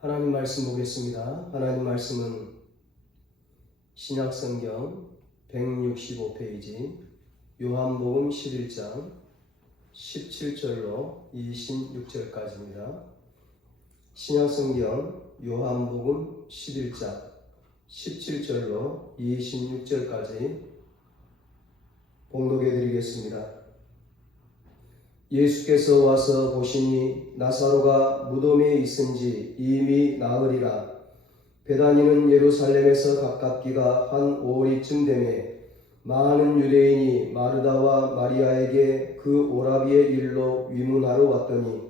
하나님 말씀 보겠습니다. 하나님 말씀은 신약성경 165페이지 요한복음 11장 17절로 26절까지입니다. 신약성경 요한복음 11장 17절로 26절까지 봉독해 드리겠습니다. 예수께서 와서 보시니 나사로가 무덤에 있은지 이미 나으리라. 베다니는 예루살렘에서 가깝기가 한 5리쯤 되매 많은 유대인이 마르다와 마리아에게 그 오라비의 일로 위문하러 왔더니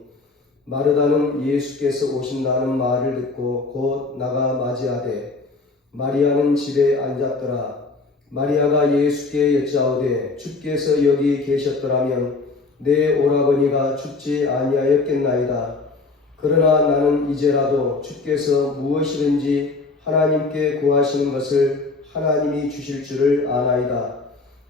마르다는 예수께서 오신다는 말을 듣고 곧 나가 맞이하되 마리아는 집에 앉았더라. 마리아가 예수께 여짜오되 주께서 여기 계셨더라면 내 오라버니가 죽지 아니하였겠나이다. 그러나 나는 이제라도 주께서 무엇이든지 하나님께 구하시는 것을 하나님이 주실 줄을 아나이다.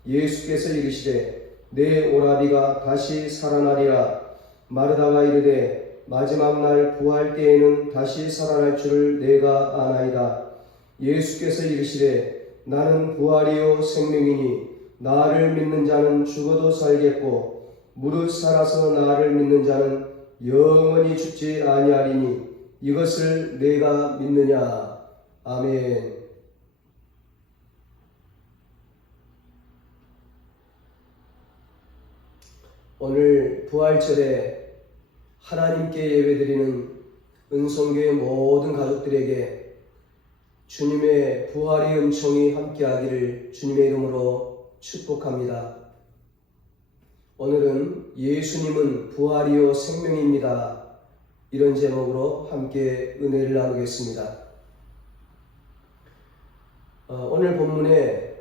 예수께서 이르시되 내 오라비가 다시 살아나리라. 마르다가 이르되 마지막 날 부활 때에는 다시 살아날 줄을 내가 아나이다. 예수께서 이르시되 나는 부활이요 생명이니 나를 믿는 자는 죽어도 살겠고 무릇 살아서 나를 믿는 자는 영원히 죽지 아니하리니 이것을 내가 믿느냐. 아멘. 오늘 부활절에 하나님께 예배드리는 은성교회 모든 가족들에게 주님의 부활의 은총이 함께하기를 주님의 이름으로 축복합니다. 오늘은 예수님은 부활이요 생명입니다. 이런 제목으로 함께 은혜를 나누겠습니다. 오늘 본문에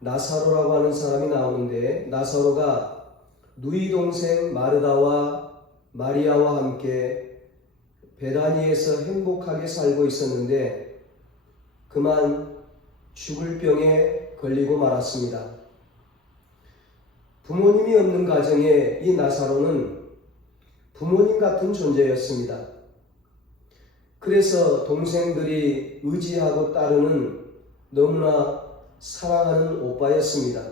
나사로라고 하는 사람이 나오는데 나사로가 누이 동생 마르다와 마리아와 함께 베다니에서 행복하게 살고 있었는데 그만 죽을 병에 걸리고 말았습니다. 부모님이 없는 가정에 이 나사로는 부모님 같은 존재였습니다. 그래서 동생들이 의지하고 따르는 너무나 사랑하는 오빠였습니다.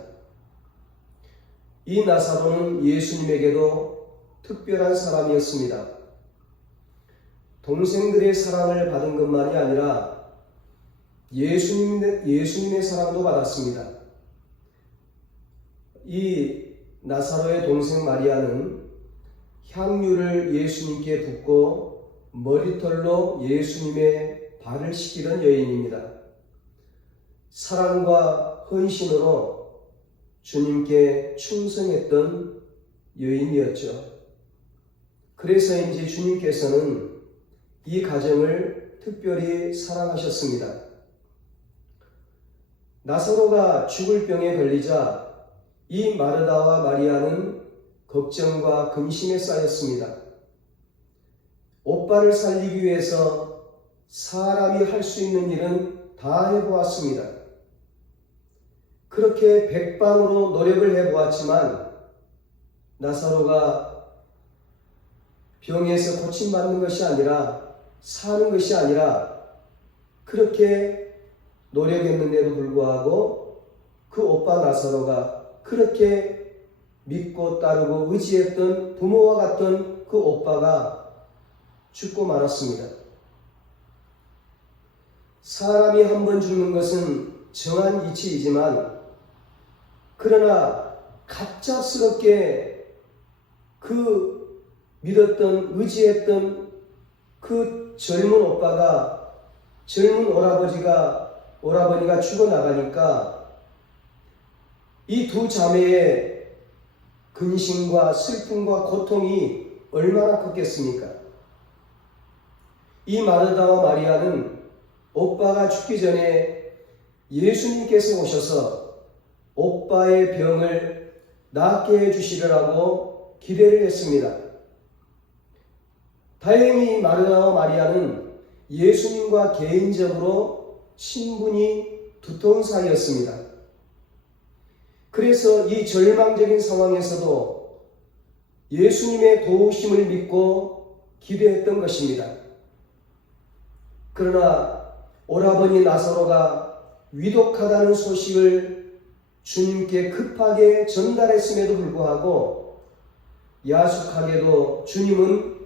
이 나사로는 예수님에게도 특별한 사람이었습니다. 동생들의 사랑을 받은 것만이 아니라 예수님의 사랑도 받았습니다. 이 나사로의 동생 마리아는 향유를 예수님께 붓고 머리털로 예수님의 발을 씻기던 여인입니다. 사랑과 헌신으로 주님께 충성했던 여인이었죠. 그래서인지 주님께서는 이 가정을 특별히 사랑하셨습니다. 나사로가 죽을 병에 걸리자 이 마르다와 마리아는 걱정과 근심에 쌓였습니다. 오빠를 살리기 위해서 사람이 할 수 있는 일은 다 해보았습니다. 그렇게 백방으로 노력을 해보았지만 나사로가 병에서 고침받는 것이 아니라 사는 것이 아니라 그렇게 노력했는데도 불구하고 그 오빠 나사로가 그렇게 믿고 따르고 의지했던 부모와 같던 그 오빠가 죽고 말았습니다. 사람이 한 번 죽는 것은 정한 이치이지만 그러나 갑작스럽게 그 믿었던 의지했던 그 젊은 오빠가 젊은 오라버니가 죽어나가니까 이 두 자매의 근심과 슬픔과 고통이 얼마나 컸겠습니까? 이 마르다와 마리아는 오빠가 죽기 전에 예수님께서 오셔서 오빠의 병을 낫게 해주시리라고 기대를 했습니다. 다행히 마르다와 마리아는 예수님과 개인적으로 친분이 두터운 사이였습니다. 그래서 이 절망적인 상황에서도 예수님의 도우심을 믿고 기대했던 것입니다. 그러나 오라버니 나사로가 위독하다는 소식을 주님께 급하게 전달했음에도 불구하고 야속하게도 주님은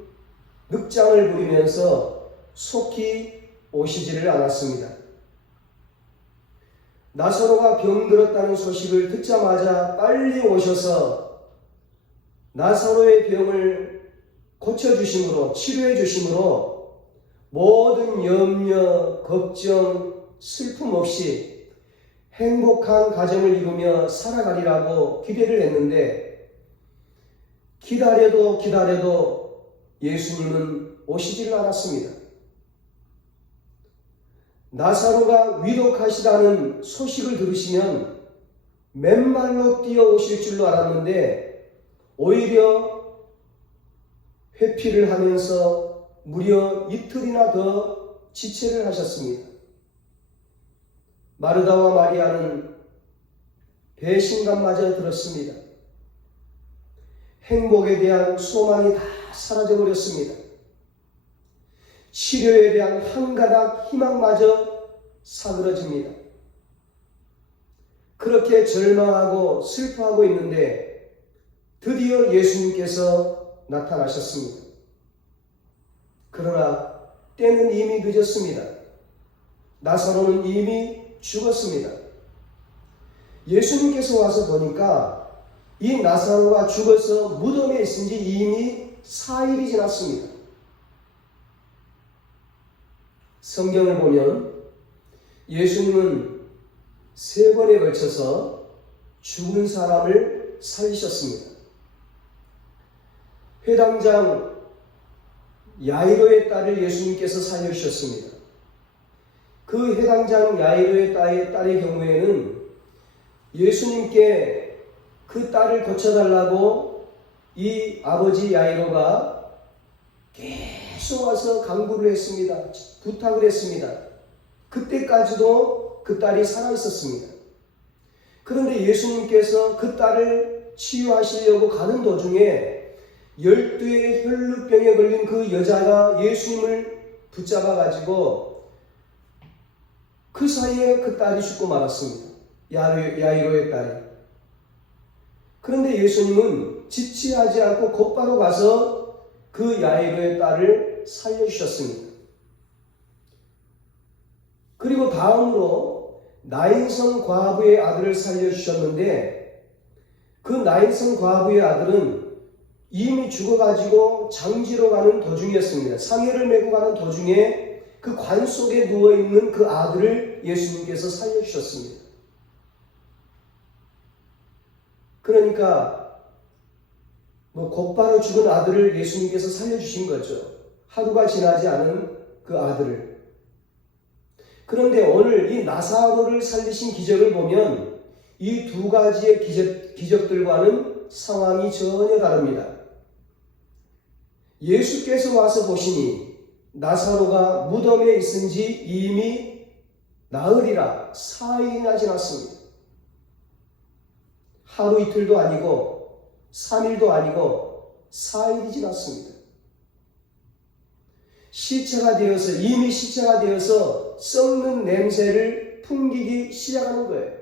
늑장을 부리면서 속히 오시지를 않았습니다. 나사로가 병들었다는 소식을 듣자마자 빨리 오셔서 나사로의 병을 고쳐주심으로, 치료해주심으로 모든 염려, 걱정, 슬픔 없이 행복한 가정을 이루며 살아가리라고 기대를 했는데 기다려도 예수님은 오시지를 않았습니다. 나사로가 위독하시다는 소식을 들으시면 맨발로 뛰어오실 줄로 알았는데 오히려 회피를 하면서 무려 이틀이나 더 지체를 하셨습니다. 마르다와 마리아는 배신감마저 들었습니다. 행복에 대한 소망이 다 사라져버렸습니다. 치료에 대한 한 가닥 희망마저 사그러집니다. 그렇게 절망하고 슬퍼하고 있는데 드디어 예수님께서 나타나셨습니다. 그러나 때는 이미 늦었습니다. 나사로는 이미 죽었습니다. 예수님께서 와서 보니까 이 나사로가 죽어서 무덤에 있은 지 이미 4일이 지났습니다. 성경을 보면 예수님은 3번에 걸쳐서 죽은 사람을 살리셨습니다. 회당장 야이로의 딸을 예수님께서 살려주셨습니다. 그 회당장 야이로의 딸의 경우에는 예수님께 그 딸을 고쳐달라고 이 아버지 야이로가 계속 와서 강구를 했습니다. 부탁을 했습니다. 그때까지도 그 딸이 살아있었습니다. 그런데 예수님께서 그 딸을 치유하시려고 가는 도중에 12의 혈루병에 걸린 그 여자가 예수님을 붙잡아가지고 그 사이에 그 딸이 죽고 말았습니다. 야이로의 딸이. 그런데 예수님은 지체하지 않고 곧바로 가서 그 야이로의 딸을 살려주셨습니다. 그리고 다음으로 나인성 과부의 아들을 살려주셨는데 그 나인성 과부의 아들은 이미 죽어가지고 장지로 가는 도중이었습니다. 상해를 메고 가는 도중에 그 관 속에 누워있는 그 아들을 예수님께서 살려주셨습니다. 그러니까 곧바로 죽은 아들을 예수님께서 살려주신 거죠. 하루가 지나지 않은 그 아들을. 그런데 오늘 이 나사로를 살리신 기적을 보면 이 두 가지의 기적들과는 상황이 전혀 다릅니다. 예수께서 와서 보시니 나사로가 무덤에 있은 지 이미 나흘이라 4일이나 지났습니다. 하루 이틀도 아니고 3일도 아니고 4일이 지났습니다. 이미 시체가 되어서 썩는 냄새를 풍기기 시작하는 거예요.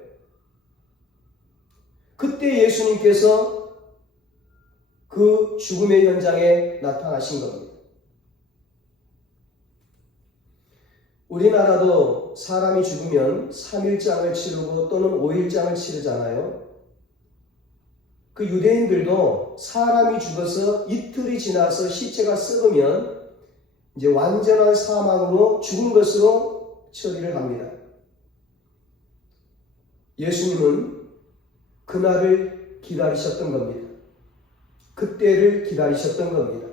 그때 예수님께서 그 죽음의 현장에 나타나신 겁니다. 우리나라도 사람이 죽으면 3일장을 치르고 또는 5일장을 치르잖아요. 그 유대인들도 사람이 죽어서 이틀이 지나서 시체가 썩으면 이제 완전한 사망으로 죽은 것으로 처리를 합니다. 예수님은 그날을 기다리셨던 겁니다. 그때를 기다리셨던 겁니다.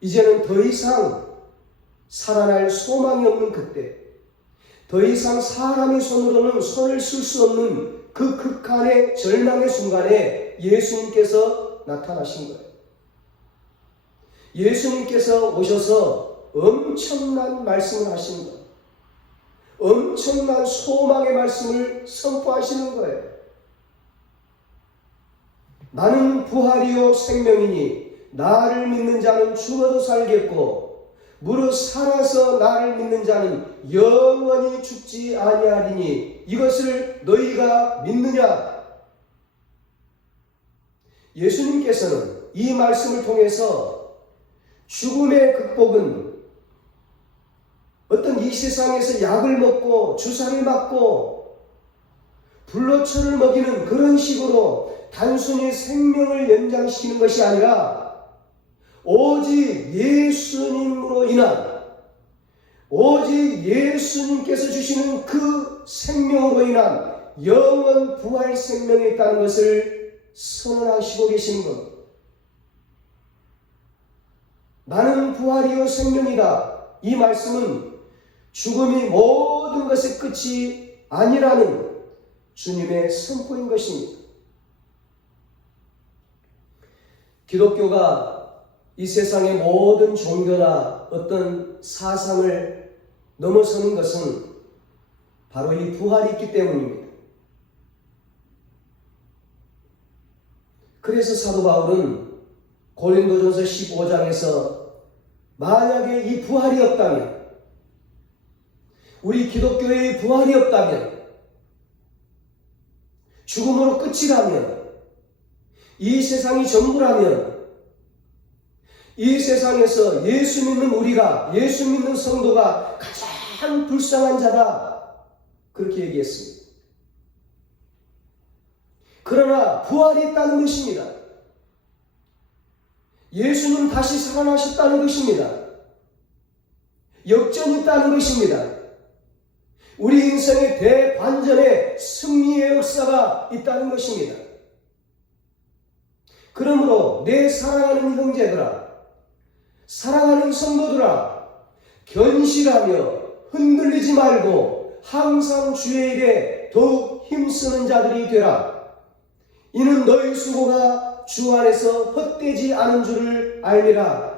이제는 더 이상 살아날 소망이 없는 그때, 더 이상 사람의 손으로는 손을 쓸 수 없는 그 극한의 절망의 순간에 예수님께서 나타나신 거예요. 예수님께서 오셔서 엄청난 말씀을 하시는 거예요. 엄청난 소망의 말씀을 선포하시는 거예요. 나는 부활이요 생명이니 나를 믿는 자는 죽어도 살겠고 무릇 살아서 나를 믿는 자는 영원히 죽지 아니하리니 이것을 너희가 믿느냐? 예수님께서는 이 말씀을 통해서 죽음의 극복은 어떤 이 세상에서 약을 먹고 주사를 맞고 불로초를 먹이는 그런 식으로 단순히 생명을 연장시키는 것이 아니라 오직 예수님으로 인한, 오직 예수님께서 주시는 그 생명으로 인한 영원 부활 생명이 있다는 것을 선언하시고 계시는 것. 나는 부활이요 생명이다. 이 말씀은 죽음이 모든 것의 끝이 아니라는 주님의 선포인 것입니다. 기독교가 이 세상의 모든 종교나 어떤 사상을 넘어서는 것은 바로 이 부활이 있기 때문입니다. 그래서 사도 바울은 고린도전서 15장에서 만약에 이 부활이 없다면, 우리 기독교의 부활이 없다면, 죽음으로 끝이라면, 이 세상이 전부라면, 이 세상에서 예수 믿는 우리가, 예수 믿는 성도가 가장 불쌍한 자다. 그렇게 얘기했습니다. 그러나 부활이 있다는 것입니다. 예수님 다시 살아나셨다는 것입니다. 역전이 있다는 것입니다. 우리 인생의 대반전의 승리의 역사가 있다는 것입니다. 그러므로 내 사랑하는 형제들아, 사랑하는 성도들아, 견실하며 흔들리지 말고 항상 주의 일에 더욱 힘쓰는 자들이 되라. 이는 너희 수고가 주 안에서 헛되지 않은 줄을 알미라.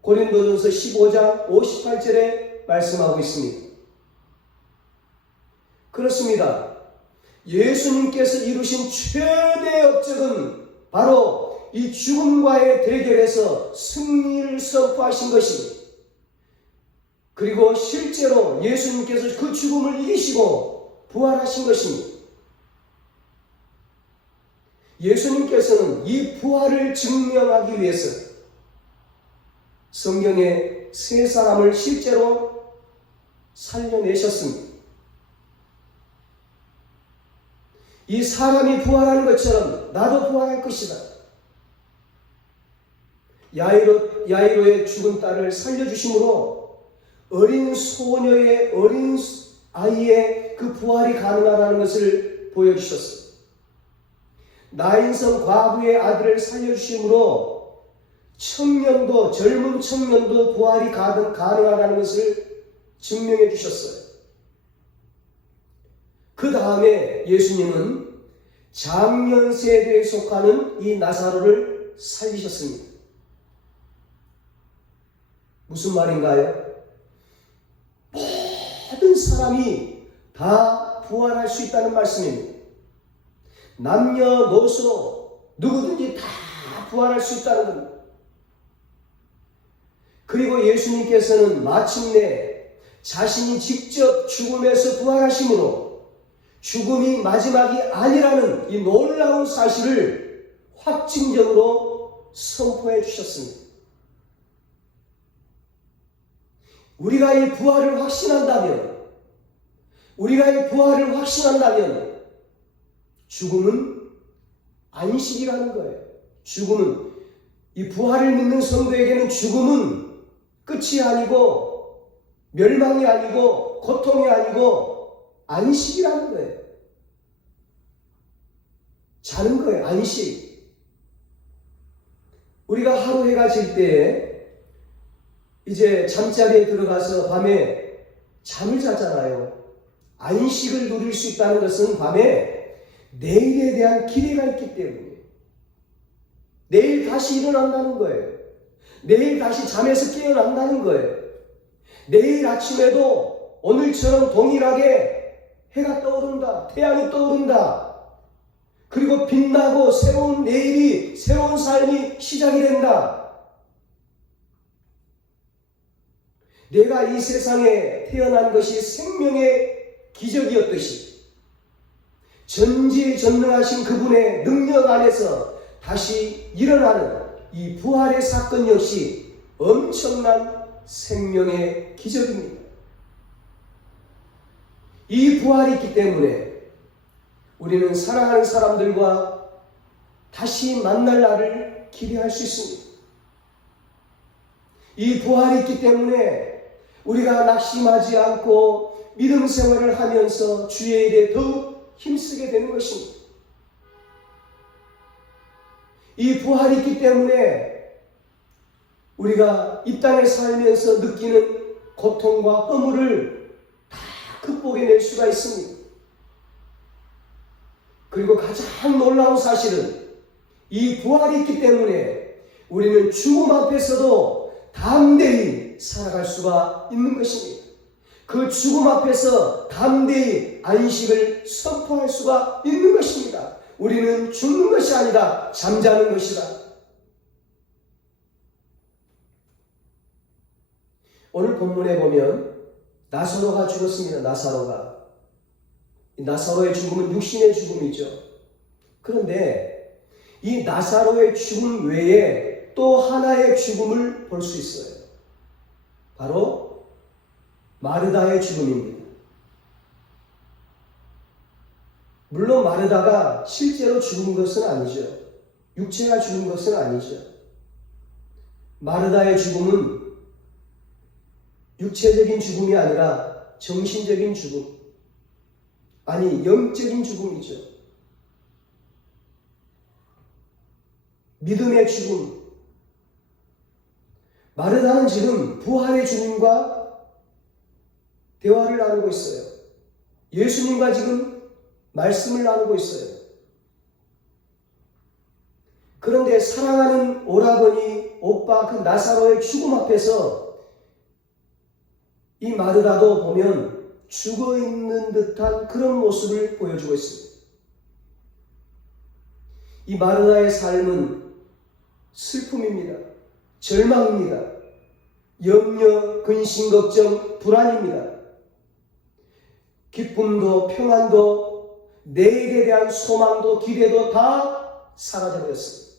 고린도전서 15장 58절에 말씀하고 있습니다. 그렇습니다. 예수님께서 이루신 최대의 업적은 바로 이 죽음과의 대결에서 승리를 선포하신 것입니다. 그리고 실제로 예수님께서 그 죽음을 이기시고 부활하신 것입니다. 예수님께서는 이 부활을 증명하기 위해서 성경에 세 사람을 실제로 살려내셨습니다. 이 사람이 부활하는 것처럼 나도 부활할 것이다. 야이로의 죽은 딸을 살려주심으로 어린 소녀의, 어린 아이의 그 부활이 가능하다는 것을 보여주셨습니다. 나인성 과부의 아들을 살려주심으로 청년도, 젊은 청년도 부활이 가능하다는 것을 증명해 주셨어요. 그 다음에 예수님은 장년 세대에 속하는 이 나사로를 살리셨습니다. 무슨 말인가요? 모든 사람이 다 부활할 수 있다는 말씀입니다. 남녀노소 누구든지 다 부활할 수 있다는 겁니다. 그리고 예수님께서는 마침내 자신이 직접 죽음에서 부활하심으로 죽음이 마지막이 아니라는 이 놀라운 사실을 확증적으로 선포해 주셨습니다. 우리가 이 부활을 확신한다면, 죽음은 안식이라는 거예요. 죽음은, 이 부활을 믿는 성도에게는 죽음은 끝이 아니고 멸망이 아니고 고통이 아니고 안식이라는 거예요. 자는 거예요. 안식. 우리가 하루 해가 질 때에 이제 잠자리에 들어가서 밤에 잠을 자잖아요. 안식을 누릴 수 있다는 것은 밤에 내일에 대한 기대가 있기 때문에 내일 다시 일어난다는 거예요. 내일 다시 잠에서 깨어난다는 거예요. 내일 아침에도 오늘처럼 동일하게 해가 떠오른다. 태양이 떠오른다. 그리고 빛나고 새로운 내일이, 새로운 삶이 시작이 된다. 내가 이 세상에 태어난 것이 생명의 기적이었듯이 전지전능하신 그분의 능력 안에서 다시 일어나는 이 부활의 사건 역시 엄청난 생명의 기적입니다. 이 부활이 있기 때문에 우리는 사랑하는 사람들과 다시 만날 날을 기대할 수 있습니다. 이 부활이 있기 때문에 우리가 낙심하지 않고 믿음 생활을 하면서 주의 일에 더욱 힘쓰게 되는 것입니다. 이 부활이 있기 때문에 우리가 이 땅에 살면서 느끼는 고통과 허물을 다 극복해낼 수가 있습니다. 그리고 가장 놀라운 사실은 이 부활이 있기 때문에 우리는 죽음 앞에서도 담대히 살아갈 수가 있는 것입니다. 그 죽음 앞에서 담대히 안식을 선포할 수가 있는 것입니다. 우리는 죽는 것이 아니라 잠자는 것이다. 오늘 본문에 보면 나사로가 죽었습니다. 나사로의 죽음은 육신의 죽음이죠. 그런데 이 나사로의 죽음 외에 또 하나의 죽음을 볼 수 있어요. 바로 마르다의 죽음입니다. 물론 마르다가 실제로 죽은 것은 아니죠. 육체가 죽은 것은 아니죠. 마르다의 죽음은 육체적인 죽음이 아니라 정신적인 죽음, 아니 영적인 죽음이죠. 믿음의 죽음. 마르다는 지금 부활의 주님과 대화를 나누고 있어요. 예수님과 지금 말씀을 나누고 있어요. 그런데 사랑하는 오라버니, 오빠 그 나사로의 죽음 앞에서 이 마르다도 보면 죽어있는 듯한 그런 모습을 보여주고 있습니다. 이 마르다의 삶은 슬픔입니다. 절망입니다. 염려, 근심, 걱정, 불안입니다. 기쁨도 평안도 내일에 대한 소망도 기대도 다 사라져버렸습니다.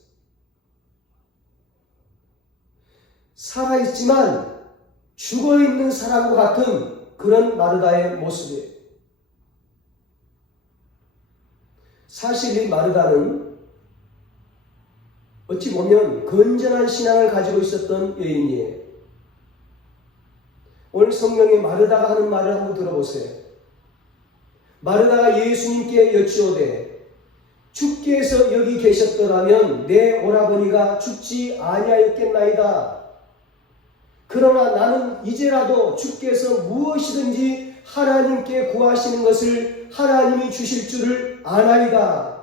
살아있지만 죽어있는 사람과 같은 그런 마르다의 모습이에요. 사실 이 마르다는 어찌 보면 건전한 신앙을 가지고 있었던 여인이에요. 오늘 성경에 마르다가 하는 말을 한번 들어보세요. 마르다가 예수님께 여쭈오되 주께서 여기 계셨더라면 내 오라버니가 죽지 아니하였겠나이다. 그러나 나는 이제라도 주께서 무엇이든지 하나님께 구하시는 것을 하나님이 주실 줄을 아나이다.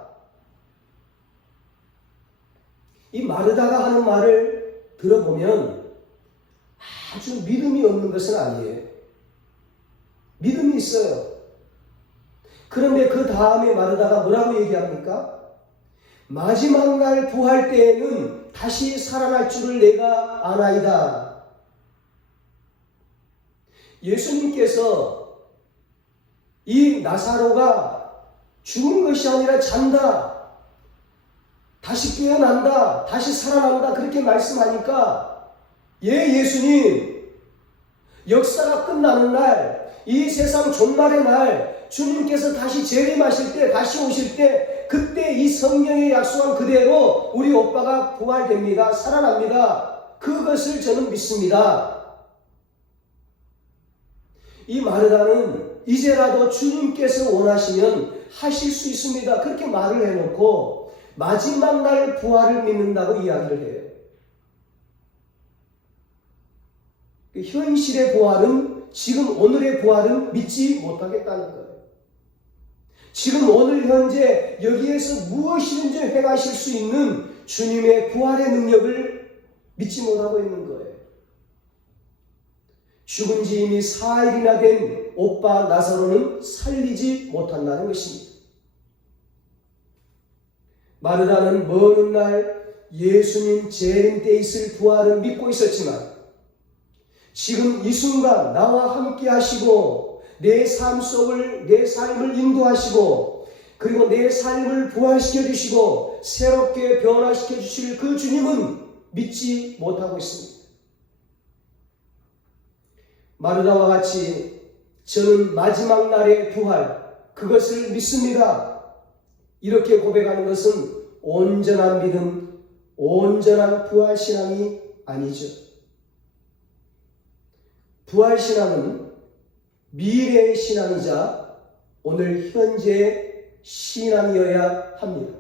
이 마르다가 하는 말을 들어보면 아주 믿음이 없는 것은 아니에요. 믿음이 있어요. 그런데 그 다음에 마르다가 뭐라고 얘기합니까? 마지막 날 부활 때에는 다시 살아날 줄을 내가 아나이다. 예수님께서 이 나사로가 죽은 것이 아니라 잔다, 다시 깨어난다, 다시 살아난다 그렇게 말씀하니까 예수님 역사가 끝나는 날, 이 세상 종말의 날 주님께서 다시 재림하실 때, 다시 오실 때 그때 이 성경에 약속한 그대로 우리 오빠가 부활됩니다. 살아납니다. 그것을 저는 믿습니다. 이 마르다는 이제라도 주님께서 원하시면 하실 수 있습니다. 그렇게 말을 해놓고 마지막 날 부활을 믿는다고 이야기를 해요. 현실의 부활은, 지금 오늘의 부활은 믿지 못하겠다는 거예요. 지금 오늘 현재 여기에서 무엇이든지 행하실 수 있는 주님의 부활의 능력을 믿지 못하고 있는 거예요. 죽은 지 이미 4일이나 된 오빠 나사로는 살리지 못한다는 것입니다. 마르다는 먼 날 예수님 재림 때 있을 부활을 믿고 있었지만 지금 이 순간 나와 함께 하시고 내 삶 속을 내 삶을 인도하시고 그리고 내 삶을 부활시켜 주시고 새롭게 변화시켜 주실 그 주님은 믿지 못하고 있습니다. 마르다와 같이 저는 마지막 날의 부활 그것을 믿습니다. 이렇게 고백하는 것은 온전한 믿음, 온전한 부활신앙이 아니죠. 부활신앙은 미래의 신앙이자 오늘 현재의 신앙이어야 합니다.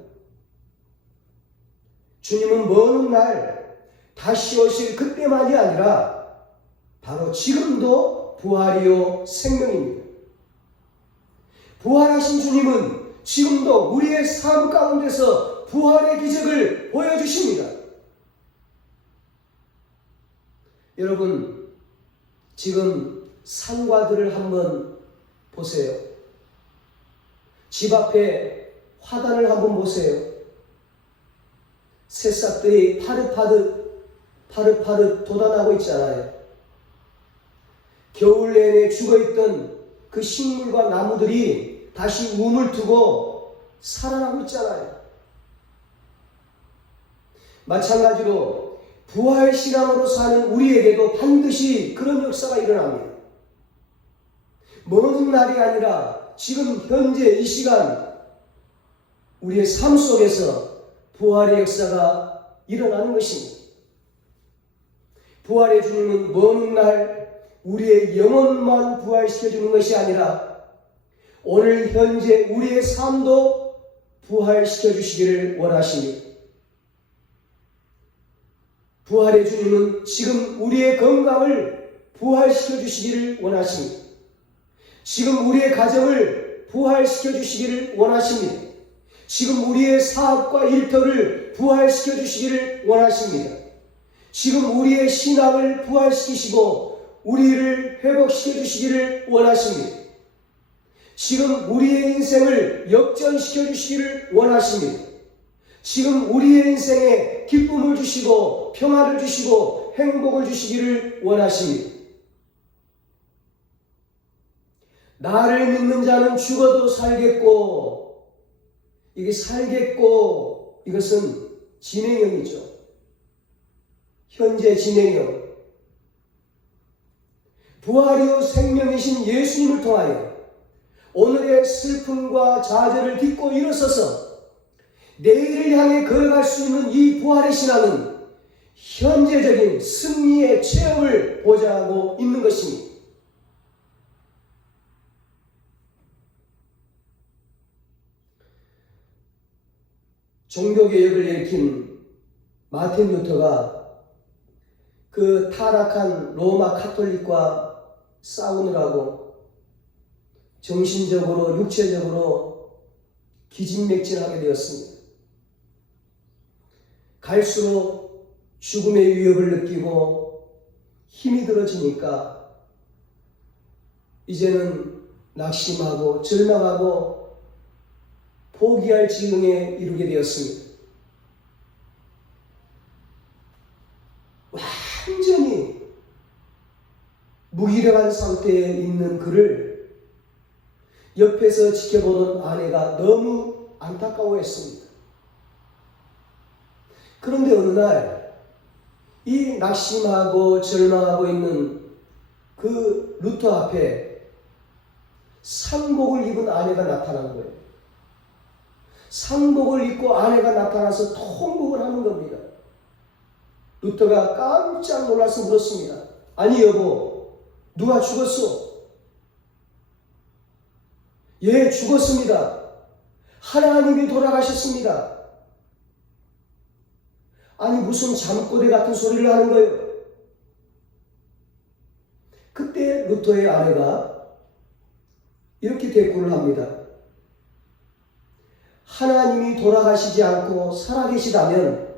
주님은 먼 날 다시 오실 그때만이 아니라 바로 지금도 부활이요 생명입니다. 부활하신 주님은 지금도 우리의 삶 가운데서 부활의 기적을 보여주십니다. 여러분, 지금 산과들을 한번 보세요. 집 앞에 화단을 한번 보세요. 새싹들이 파릇파릇 돋아나고 있잖아요. 겨울 내내 죽어있던 그 식물과 나무들이 다시 움을 두고 살아나고 있잖아요. 마찬가지로 부활신앙으로 사는 우리에게도 반드시 그런 역사가 일어납니다. 먼 날이 아니라 지금 현재 이 시간 우리의 삶 속에서 부활의 역사가 일어나는 것입니다. 부활의 주님은 먼 날 우리의 영혼만 부활시켜주는 것이 아니라 오늘 현재 우리의 삶도 부활시켜주시기를 원하십니다. 부활의 주님은 지금 우리의 건강을 부활시켜주시기를 원하십니다. 지금 우리의 가정을 부활시켜주시기를 원하십니다. 지금 우리의 사업과 일터를 부활시켜주시기를 원하십니다. 지금 우리의 신앙을 부활시키시고 우리를 회복시켜주시기를 원하십니다. 지금 우리의 인생을 역전시켜주시기를 원하십니다. 지금 우리의 인생에 기쁨을 주시고 평화를 주시고 행복을 주시기를 원하십니다. 나를 믿는 자는 죽어도 살겠고, 이게 살겠고, 이것은 진행형이죠. 현재 진행형. 부활이요 생명이신 예수님을 통하여 오늘의 슬픔과 좌절을 딛고 일어서서 내일을 향해 걸어갈 수 있는 이 부활의 신앙은 현재적인 승리의 체험을 보장하고 있는 것입니다. 종교개혁을 일으킨 마틴 루터가 그 타락한 로마 카톨릭과 싸우느라고 정신적으로 육체적으로 기진맥진하게 되었습니다. 갈수록 죽음의 위협을 느끼고 힘이 들어지니까 이제는 낙심하고 절망하고 포기할 지경에 이르게 되었습니다. 완전히 무기력한 상태에 있는 그를 옆에서 지켜보던 아내가 너무 안타까워했습니다. 그런데 어느 날 이 낙심하고 절망하고 있는 그 루터 앞에 상복을 입은 아내가 나타난 거예요. 상복을 입고 아내가 나타나서 통곡을 하는 겁니다. 루터가 깜짝 놀라서 물었습니다. 아니 여보, 누가 죽었어? 예, 죽었습니다. 하나님이 돌아가셨습니다. 아니 무슨 잠꼬대 같은 소리를 하는 거예요? 그때 루터의 아내가 이렇게 대꾸를 합니다. 하나님이 돌아가시지 않고 살아계시다면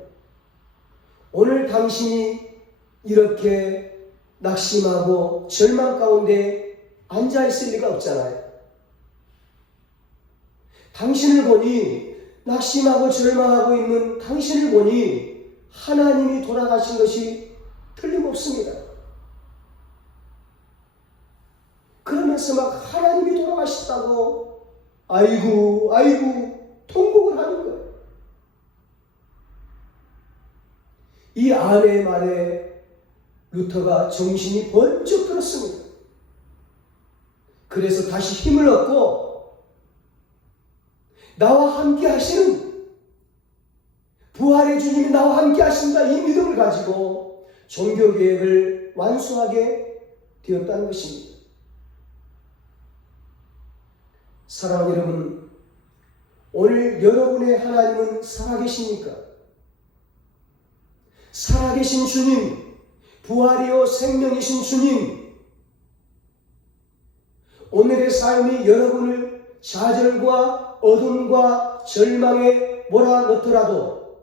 오늘 당신이 이렇게 낙심하고 절망 가운데 앉아있을 리가 없잖아요. 당신을 보니, 낙심하고 절망하고 있는 당신을 보니 하나님이 돌아가신 것이 틀림없습니다. 돌아가셨다고 아이고 통곡을 하는 거예요. 이 아내의 말에 루터가 정신이 번쩍 들었습니다. 그래서 다시 힘을 얻고 나와 함께 하시는 부활의 주님이 나와 함께 하신다, 이 믿음을 가지고 종교개혁을 완수하게 되었다는 것입니다. 사랑하는 여러분, 오늘 여러분의 하나님은 살아계십니까? 살아계신 주님, 부활이요 생명이신 주님, 오늘의 삶이 여러분을 좌절과 어둠과 절망에 몰아넣더라도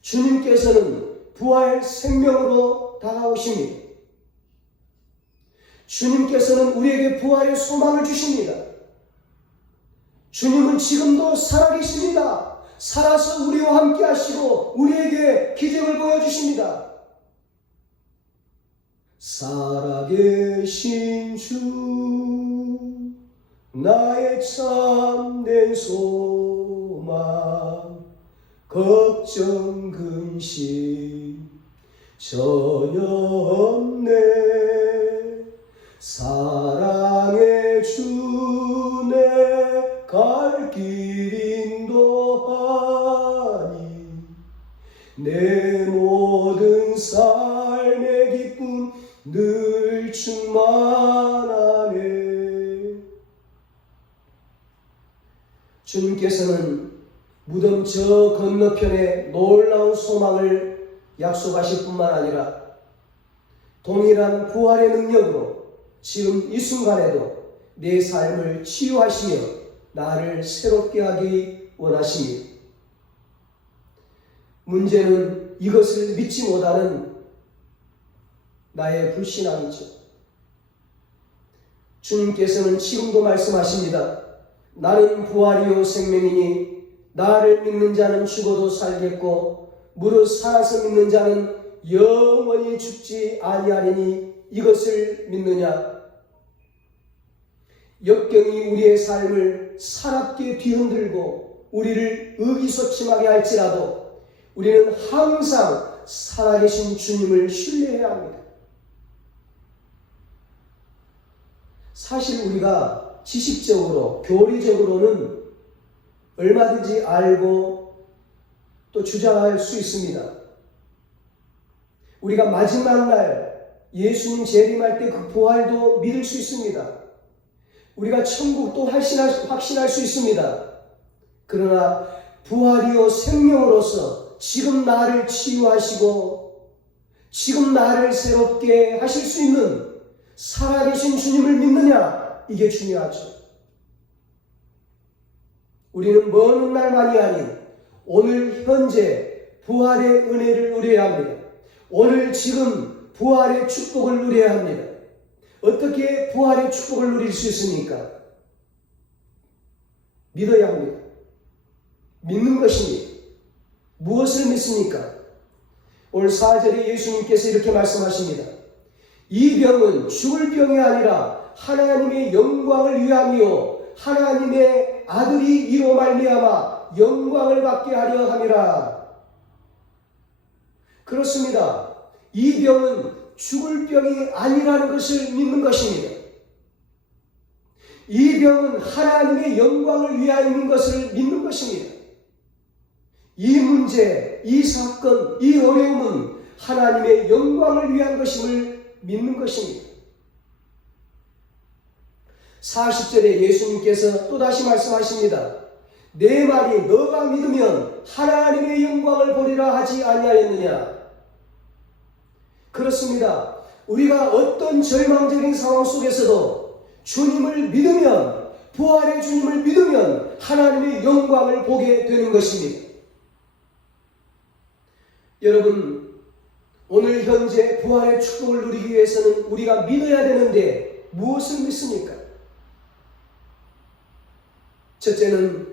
주님께서는 부활 생명으로 다가오십니다. 주님께서는 우리에게 부활의 소망을 주십니다. 주님은 지금도 살아계십니다. 살아서 우리와 함께 하시고 우리에게 기적을 보여주십니다. 살아계신 주, 나의 참된 소망, 걱정 근심 전혀 없네. 사랑의 주내 갈 길 인도하니 내 모든 삶의 기쁨 늘 충만하네. 주님께서는 무덤 저 건너편에 놀라운 소망을 약속하실 뿐만 아니라 동일한 부활의 능력으로 지금 이 순간에도 내 삶을 치유하시며 나를 새롭게 하기 원하십니다. 문제는 이것을 믿지 못하는 나의 불신앙이죠. 주님께서는 지금도 말씀하십니다. 나는 부활이요 생명이니 나를 믿는 자는 죽어도 살겠고 무릇 살아서 믿는 자는 영원히 죽지 아니하리니 이것을 믿느냐? 역경이 우리의 삶을 사납게 뒤흔들고 우리를 의기소침하게 할지라도 우리는 항상 살아계신 주님을 신뢰해야 합니다. 사실 우리가 지식적으로, 교리적으로는 얼마든지 알고 또 주장할 수 있습니다. 우리가 마지막 날 예수님 재림할 때 그 부활도 믿을 수 있습니다. 우리가 천국도 확신할 수 있습니다. 그러나 부활이요 생명으로서 지금 나를 치유하시고 지금 나를 새롭게 하실 수 있는 살아계신 주님을 믿느냐, 이게 중요하죠. 우리는 먼 날만이 아닌 오늘 현재 부활의 은혜를 누려야 합니다. 오늘 지금 부활의 축복을 누려야 합니다. 어떻게 부활의 축복을 누릴 수 있습니까? 믿어야 합니다. 믿는 것입니다. 무엇을 믿습니까? 오늘 4절에 예수님께서 이렇게 말씀하십니다. 이 병은 죽을 병이 아니라 하나님의 영광을 위함이요 하나님의 아들이 이로 말미암아 영광을 받게 하려 함이라. 그렇습니다. 이 병은 죽을 병이 아니라는 것을 믿는 것입니다. 이 병은 하나님의 영광을 위하여인 것을 믿는 것입니다. 이 문제, 이 사건, 이 어려움은 하나님의 영광을 위한 것임을 믿는 것입니다. 40절에 예수님께서 또다시 말씀하십니다. 내 말이 너가 믿으면 하나님의 영광을 보리라 하지 아니하였느냐. 그렇습니다. 우리가 어떤 절망적인 상황 속에서도 주님을 믿으면, 부활의 주님을 믿으면 하나님의 영광을 보게 되는 것입니다. 여러분, 오늘 현재 부활의 축복을 누리기 위해서는 우리가 믿어야 되는데 무엇을 믿습니까? 첫째는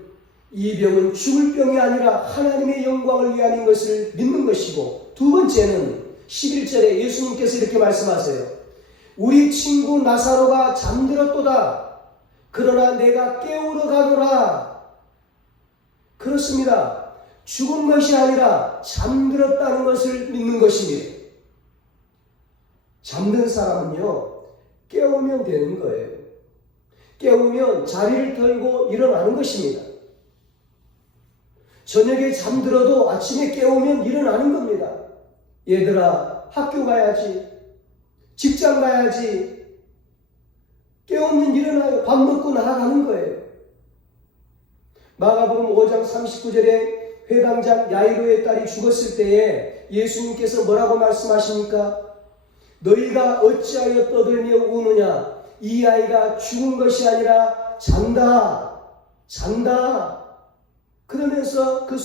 이 병은 죽을 병이 아니라 하나님의 영광을 위한 것을 믿는 것이고, 두 번째는 11절에 예수님께서 이렇게 말씀하세요. 우리 친구 나사로가 잠들었도다. 그러나 내가 깨우러 가노라. 그렇습니다. 죽은 것이 아니라 잠들었다는 것을 믿는 것입니다. 잠든 사람은요, 깨우면 되는 거예요. 깨우면 자리를 털고 일어나는 것입니다. 저녁에 잠들어도 아침에 깨우면 일어나는 겁니다. 얘들아, 학교 가야지. 직장 가야지. 깨우면 일어나요. 밥 먹고 나아가는 거예요. 마가복음 5장 39절에 회당장 야이로의 딸이 죽었을 때에 예수님께서 뭐라고 말씀하십니까? 너희가 어찌하여 떠들며 우느냐? 이 아이가 죽은 것이 아니라 잔다. 잔다. 그러면서 그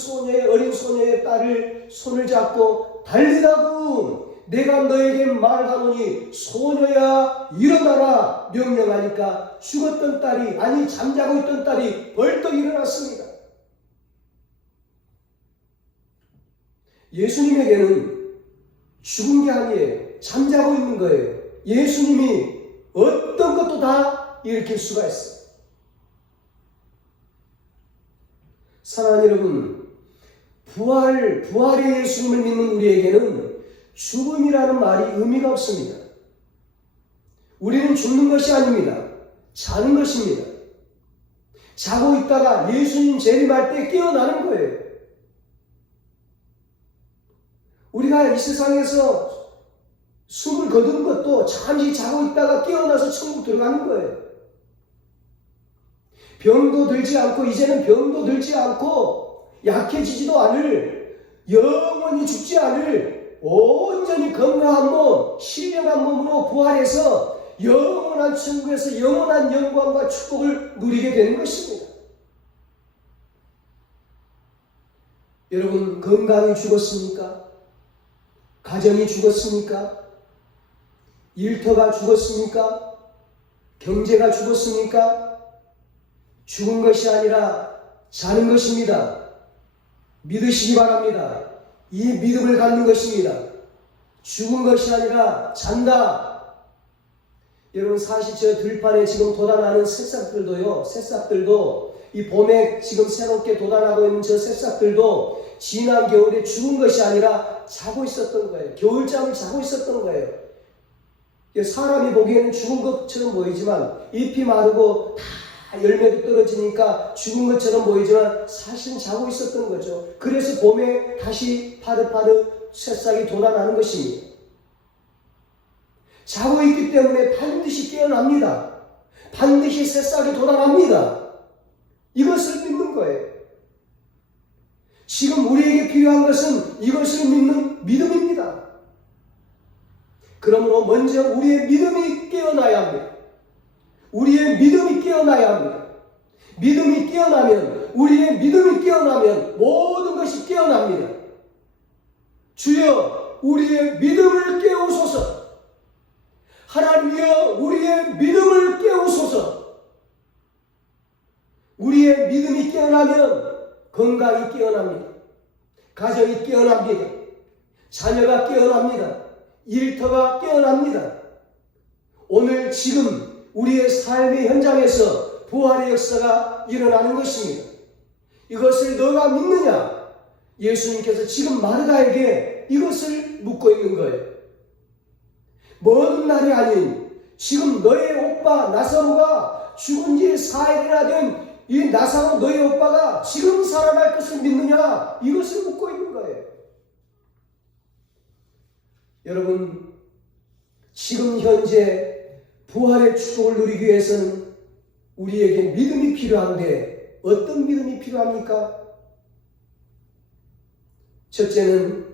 어린 소녀의 딸을 손을 잡고 달리다구 내가 너에게 말하노니 소녀야 일어나라 명령하니까 죽었던 딸이, 아니 잠자고 있던 딸이 벌떡 일어났습니다. 예수님에게는 죽은 게 아니에요. 잠자고 있는 거예요. 예수님이 어떤 것도 다 일으킬 수가 있어요. 사랑하는 여러분, 부활의 예수님을 믿는 우리에게는 죽음이라는 말이 의미가 없습니다. 우리는 죽는 것이 아닙니다. 자는 것입니다. 자고 있다가 예수님 재림할 때 깨어나는 거예요. 우리가 이 세상에서 숨을 거두는 것도 잠시 자고 있다가 깨어나서 천국 들어가는 거예요. 병도 들지 않고, 이제는 병도 들지 않고 약해지지도 않을, 영원히 죽지 않을 온전히 건강한 몸, 신령한 몸으로 부활해서 영원한 천국에서 영원한 영광과 축복을 누리게 되는 것입니다. 여러분, 건강이 죽었습니까? 가정이 죽었습니까? 일터가 죽었습니까? 경제가 죽었습니까? 죽은 것이 아니라 자는 것입니다. 믿으시기 바랍니다. 이 믿음을 갖는 것입니다. 죽은 것이 아니라 잔다. 여러분, 사실 저 들판에 지금 돋아나는 새싹들도 이 봄에 지금 새롭게 돋아나고 있는 저 새싹들도 지난 겨울에 죽은 것이 아니라 자고 있었던 거예요. 겨울잠을 자고 있었던 거예요. 사람이 보기에는 죽은 것처럼 보이지만 잎이 마르고 다 열매도 떨어지니까 죽은 것처럼 보이지만 사실은 자고 있었던 거죠. 그래서 봄에 다시 파릇파릇 새싹이 돋아나는 것입니다. 자고 있기 때문에 반드시 깨어납니다. 반드시 새싹이 돋아납니다. 이것을 믿는 거예요. 지금 우리에게 필요한 것은 이것을 믿는 믿음입니다. 그러므로 먼저 우리의 믿음이 깨어나야 합니다. 우리의 믿음이 깨어나야 합니다. 믿음이 깨어나면, 우리의 믿음이 깨어나면 모든 것이 깨어납니다. 주여, 우리의 믿음을 깨우소서. 하나님이여, 우리의 믿음을 깨우소서. 우리의 믿음이 깨어나면 건강이 깨어납니다. 가정이 깨어납니다. 자녀가 깨어납니다. 일터가 깨어납니다. 오늘 지금 우리의 삶의 현장에서 부활의 역사가 일어나는 것입니다. 이것을 너가 믿느냐? 예수님께서 지금 마르다에게 이것을 묻고 있는 거예요. 먼 날이 아닌 지금 너의 오빠 나사로가 죽은 지 4일이나 된 이 나사로 너의 오빠가 지금 살아날 것을 믿느냐? 이것을 묻고 있는 거예요. 여러분, 지금 현재 부활의 축복을 누리기 위해서는 우리에게 믿음이 필요한데 어떤 믿음이 필요합니까? 첫째는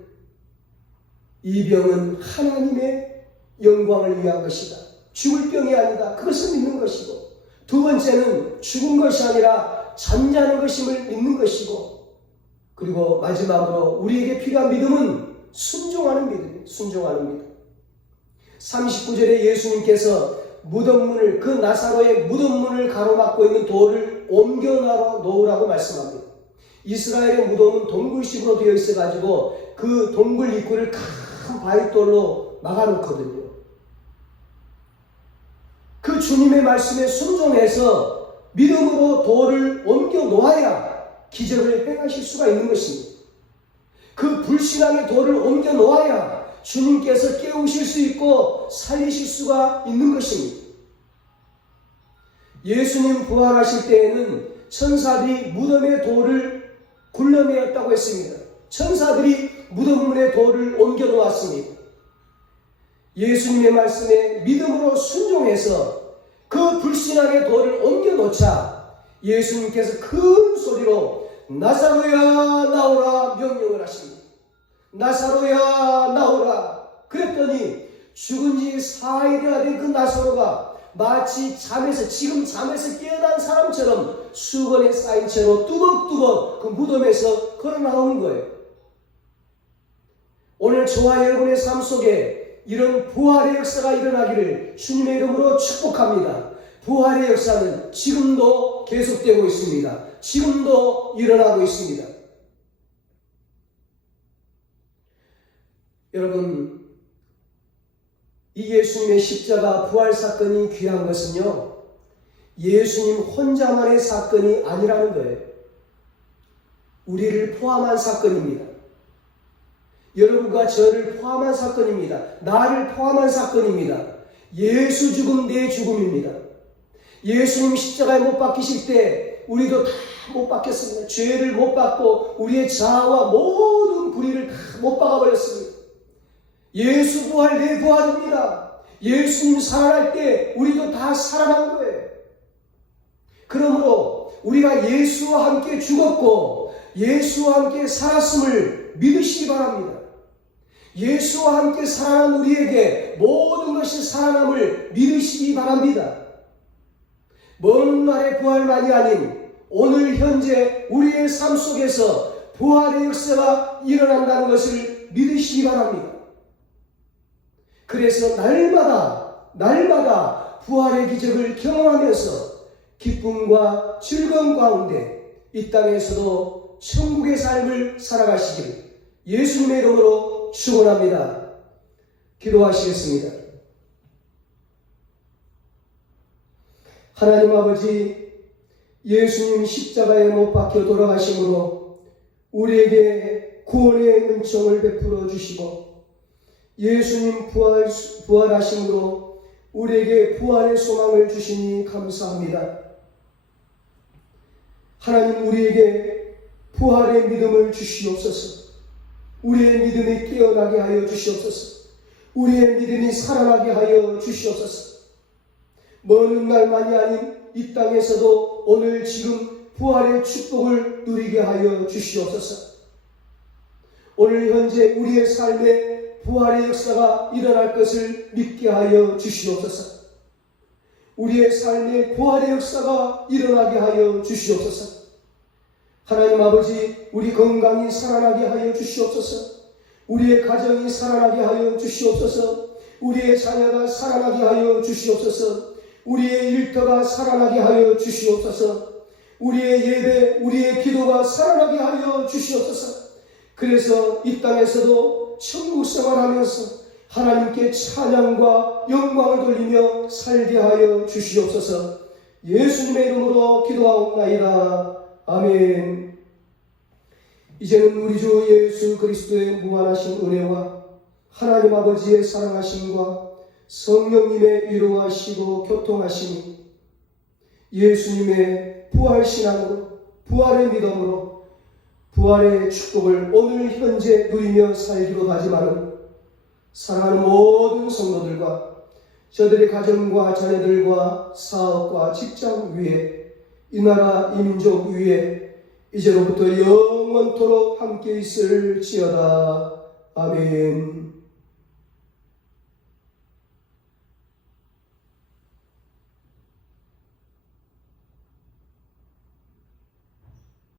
이 병은 하나님의 영광을 위한 것이다. 죽을 병이 아니다. 그것을 믿는 것이고, 두 번째는 죽은 것이 아니라 잠자는 것임을 믿는 것이고, 그리고 마지막으로 우리에게 필요한 믿음은 순종하는 믿음이에요. 순종하는 믿음. 39절에 예수님께서 무덤문을, 그 나사로의 무덤문을 가로막고 있는 돌을 옮겨 놓으라고 말씀합니다. 이스라엘의 무덤은 동굴식으로 되어 있어가지고 그 동굴 입구를 큰 바위돌로 막아놓거든요. 그 주님의 말씀에 순종해서 믿음으로 돌을 옮겨 놓아야 기적을 행하실 수가 있는 것입니다. 그 불신앙의 돌을 옮겨 놓아야 주님께서 깨우실 수 있고 살리실 수가 있는 것입니다. 예수님 부활하실 때에는 천사들이 무덤의 돌을 굴러내었다고 했습니다. 천사들이 무덤문의 돌을 옮겨 놓았습니다. 예수님의 말씀에 믿음으로 순종해서 그 불신앙의 돌을 옮겨 놓자 예수님께서 큰 소리로 나사로야 나오라 명령을 하십니다. 나사로야 나오라. 그랬더니 죽은 지 4일이나 된 그 나사로가 마치 지금 잠에서 깨어난 사람처럼 수건에 쌓인 채로 뚜벅뚜벅 그 무덤에서 걸어 나오는 거예요. 오늘 저와 여러분의 삶 속에 이런 부활의 역사가 일어나기를 주님의 이름으로 축복합니다. 부활의 역사는 지금도 계속되고 있습니다. 지금도 일어나고 있습니다. 여러분, 이 예수님의 십자가 부활 사건이 귀한 것은요, 예수님 혼자만의 사건이 아니라는 거예요. 우리를 포함한 사건입니다. 여러분과 저를 포함한 사건입니다. 나를 포함한 사건입니다. 예수 죽음 내 죽음입니다. 예수님 십자가에 못 박히실 때 우리도 다 못 박혔습니다. 죄를 못 받고 우리의 자아와 모든 불의를 다 못 박아버렸습니다. 예수 부활 내 부활입니다. 예수님 살아날 때 우리도 다 살아난 거예요. 그러므로 우리가 예수와 함께 죽었고 예수와 함께 살았음을 믿으시기 바랍니다. 예수와 함께 살아난 우리에게 모든 것이 살아남을 믿으시기 바랍니다. 먼 날의 부활만이 아닌 오늘 현재 우리의 삶 속에서 부활의 역사가 일어난다는 것을 믿으시기 바랍니다. 그래서 날마다 부활의 기적을 경험하면서 기쁨과 즐거움 가운데 이 땅에서도 천국의 삶을 살아가시기를 예수님의 이름으로 축원합니다. 기도하시겠습니다. 하나님 아버지, 예수님 십자가에 못 박혀 돌아가심으로 우리에게 구원의 은총을 베풀어 주시고 예수님 부활하심으로 우리에게 부활의 소망을 주시니 감사합니다. 하나님, 우리에게 부활의 믿음을 주시옵소서. 우리의 믿음이 깨어나게 하여 주시옵소서. 우리의 믿음이 살아나게 하여 주시옵소서. 먼 날만이 아닌 이 땅에서도 오늘 지금 부활의 축복을 누리게 하여 주시옵소서. 오늘 현재 우리의 삶에 부활의 역사가 일어날 것을 믿게 하여 주시옵소서. 우리의 삶에 부활의 역사가 일어나게 하여 주시옵소서. 하나님 아버지, 우리 건강이 살아나게 하여 주시옵소서. 우리의 가정이 살아나게 하여 주시옵소서. 우리의 자녀가 살아나게 하여 주시옵소서. 우리의 일터가 살아나게 하여 주시옵소서. 우리의 예배, 우리의 기도가 살아나게 하여 주시옵소서. 그래서 이 땅에서도 천국 생활하면서 하나님께 찬양과 영광을 돌리며 살게 하여 주시옵소서. 예수님의 이름으로 기도하옵나이다. 아멘. 이제는 우리 주 예수 그리스도의 무한하신 은혜와 하나님 아버지의 사랑하심과 성령님의 위로하시고 교통하심이 예수님의 부활신앙으로, 부활의 믿음으로 부활의 축복을 오늘 현재 누리며 살기로 다짐하는 사랑하는 모든 성도들과 저들의 가정과 자녀들과 사업과 직장 위에, 이 나라 이 민족 위에 이제로부터 영원토록 함께 있을지어다. 아멘.